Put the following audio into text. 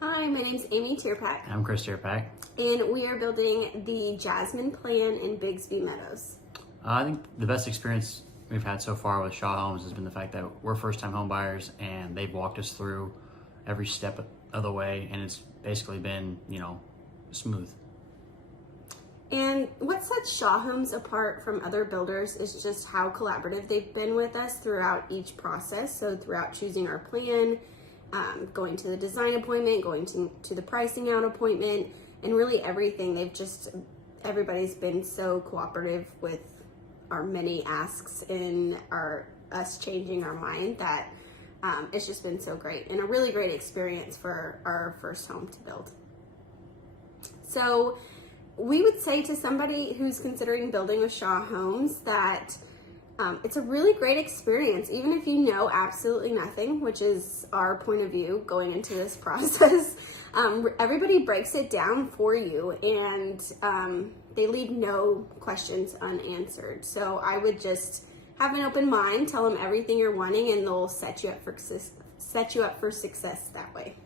Hi, my name's Amy Tierpak, I'm Chris Tierpak. and we are building the Jasmine Plan in Bigsby Meadows. I think the best experience we've had so far with Shaw Homes has been the fact that we're first-time home buyers, and they've walked us through every step of the way, and it's basically been, smooth. And what sets Shaw Homes apart from other builders is just how collaborative they've been with us throughout each process. So throughout choosing our plan, going to the design appointment, going to the pricing out appointment, and really everything. Everybody's been so cooperative with our many asks in us changing our mind that it's just been so great and a really great experience for our first home to build. So we would say to somebody who's considering building with Shaw Homes that it's a really great experience, even if you know absolutely nothing, which is our point of view going into this process. Everybody breaks it down for you, and they leave no questions unanswered. So I would just have an open mind, tell them everything you're wanting, and they'll set you up for success that way.